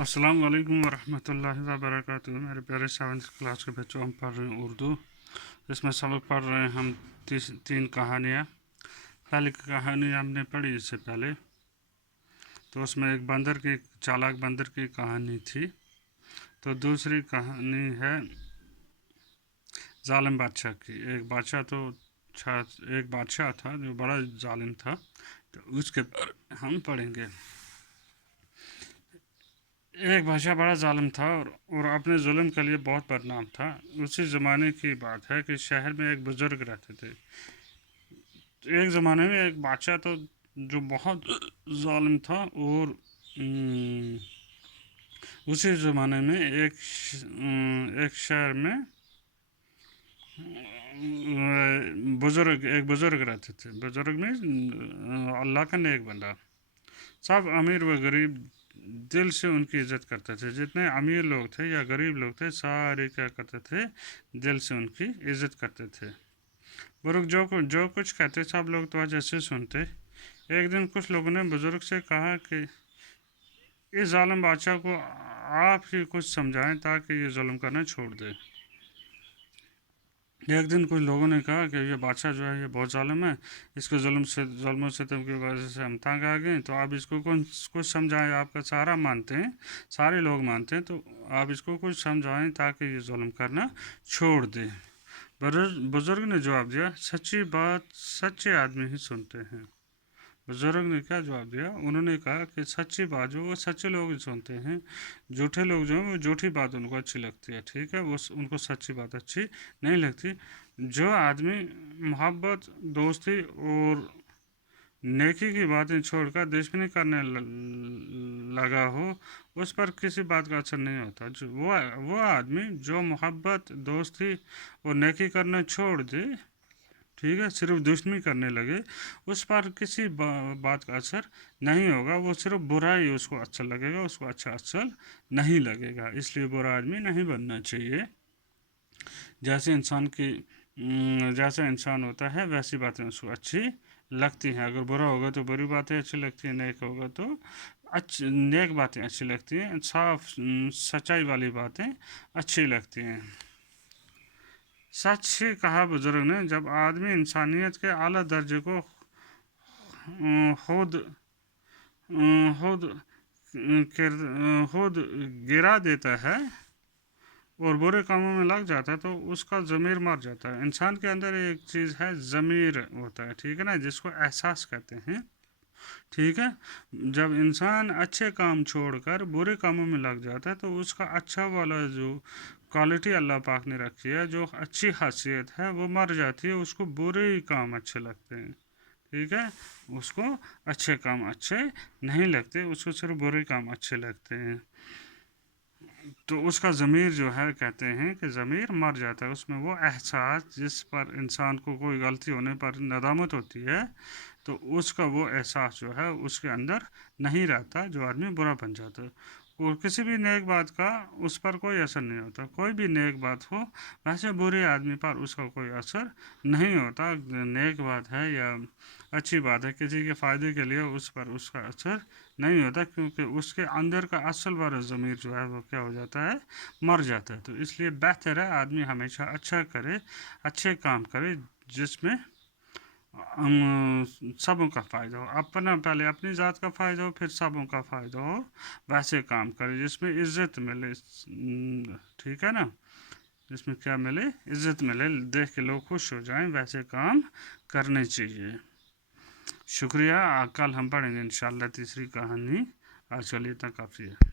السلام علیکم ورحمۃ اللہ وبرکاتہ میرے پیارے 7th کلاس کے بچوں، ہم پڑھ رہے ہیں اردو. اس میں سبق پڑھ رہے ہیں ہم تین کہانیاں. پہلی کہانی ہم نے پڑھی اس سے پہلے، تو اس میں ایک چالاک بندر کی کہانی تھی. تو دوسری کہانی ہے ظالم بادشاہ کی. ایک بادشاہ تھا جو بڑا ظالم تھا، تو اس کے ہم پڑھیں گے. ایک بادشاہ بڑا ظالم تھا اور اپنے ظلم کے لیے بہت بدنام تھا. اسی زمانے کی بات ہے کہ شہر میں ایک بزرگ رہتے تھے. ایک زمانے میں ایک بادشاہ تھا جو بہت ظالم تھا، اور اسی زمانے میں ایک شہر میں ایک بزرگ رہتے تھے. بزرگ میں اللہ کا نیک بندہ. سب امیر و غریب دل سے ان کی عزت کرتے تھے. جتنے امیر لوگ تھے یا غریب لوگ تھے، سارے کیا کرتے تھے؟ دل سے ان کی عزت کرتے تھے. بزرگ جو کچھ کہتے سب لوگ توجہ سے سنتے. ایک دن کچھ لوگوں نے بزرگ سے کہا کہ اس ظالم بادشاہ کو آپ ہی کچھ سمجھائیں تاکہ یہ ظلم کرنا چھوڑ دے. ایک دن کچھ لوگوں نے کہا کہ یہ بادشاہ جو ہے یہ بہت ظالم ہے، اس کے ظلم و ستم کی وجہ سے ہم تنگ آ گئے. تو آپ اس کو کچھ سمجھائیں. آپ کا سارے لوگ مانتے ہیں، تو آپ اس کو کچھ سمجھائیں تاکہ یہ ظلم کرنا چھوڑ دے. بزرگ نے جواب دیا، سچی بات سچے آدمی ہی سنتے ہیں. بزرگ نے کیا جواب دیا؟ انہوں نے کہا کہ سچی بات جو وہ سچے لوگ ہی سنتے ہیں. جھوٹے لوگ جو ہیں وہ جھوٹی بات ان کو اچھی لگتی ہے. ٹھیک ہے، وہ ان کو سچی بات اچھی نہیں لگتی. جو آدمی محبت، دوستی اور نیکی کی باتیں چھوڑ کر دشمنی کرنے لگا ہو، اس پر کسی بات کا اثر نہیں ہوتا. وہ آدمی جو محبت، دوستی اور نیکی کرنا چھوڑ دے، ٹھیک ہے، صرف دشمنی کرنے لگے، اس پر کسی بات کا اثر نہیں ہوگا. وہ صرف برا ہی اس کو اچھا لگے گا، اس کو اچھا اثر نہیں لگے گا. اس لیے برا آدمی نہیں بننا چاہیے. جیسا انسان ہوتا ہے ویسی باتیں اس کو اچھی لگتی ہیں. اگر برا ہوگا تو بری باتیں اچھی لگتی ہیں، نیک ہوگا تو نیک باتیں اچھی لگتی ہیں. صاف سچائی والی باتیں اچھی لگتی ہیں. سچ ہی کہا بزرگ نے. جب آدمی انسانیت کے اعلیٰ درجے کو خود گرا دیتا ہے اور برے کاموں میں لگ جاتا ہے، تو اس کا ضمیر مر جاتا ہے. انسان کے اندر ایک چیز ہے، ضمیر ہوتا ہے، ٹھیک ہے نا، جس کو احساس کہتے ہیں. ٹھیک ہے، جب انسان اچھے کام چھوڑ کر برے کاموں میں لگ جاتا ہے، تو اس کا اچھا والا جو کوالٹی اللہ پاک نے رکھی ہے، جو اچھی خاصیت ہے، وہ مر جاتی ہے. اس کو برے ہی کام اچھے لگتے ہیں. ٹھیک ہے، اس کو اچھے کام اچھے نہیں لگتے، اس کو صرف برے کام اچھے لگتے ہیں. تو اس کا ضمیر جو ہے، کہتے ہیں کہ ضمیر مر جاتا ہے. اس میں وہ احساس جس پر انسان کو کوئی غلطی ہونے پر ندامت ہوتی ہے، تو اس کا وہ احساس جو ہے اس کے اندر نہیں رہتا. جو آدمی برا بن جاتا ہے، اور کسی بھی نیک بات کا اس پر کوئی اثر نہیں ہوتا. کوئی بھی نیک بات ہو، ویسے برے آدمی پر اس کا کوئی اثر نہیں ہوتا. نیک بات ہے یا اچھی بات ہے، کسی کے فائدے کے لیے اس پر اس کا اثر نہیں ہوتا، کیونکہ اس کے اندر کا اصل والا ضمیر جو ہے وہ کیا ہو جاتا ہے؟ مر جاتا ہے. تو اس لیے بہتر ہے آدمی ہمیشہ اچھا کرے، اچھے کام کرے، جس میں سبوں کا فائدہ ہو. پہلے اپنی ذات کا فائدہ ہو، پھر سبوں کا فائدہ ہو. ویسے کام کرے جس میں عزت ملے. ٹھیک ہے نا، جس میں کیا ملے؟ عزت ملے، دیکھ کے لوگ خوش ہو جائیں. ویسے کام کرنے چاہیے. شکریہ. کل ہم پڑھیں گے انشاءاللہ تیسری کہانی. آج کے لیے اتنا کافی ہے.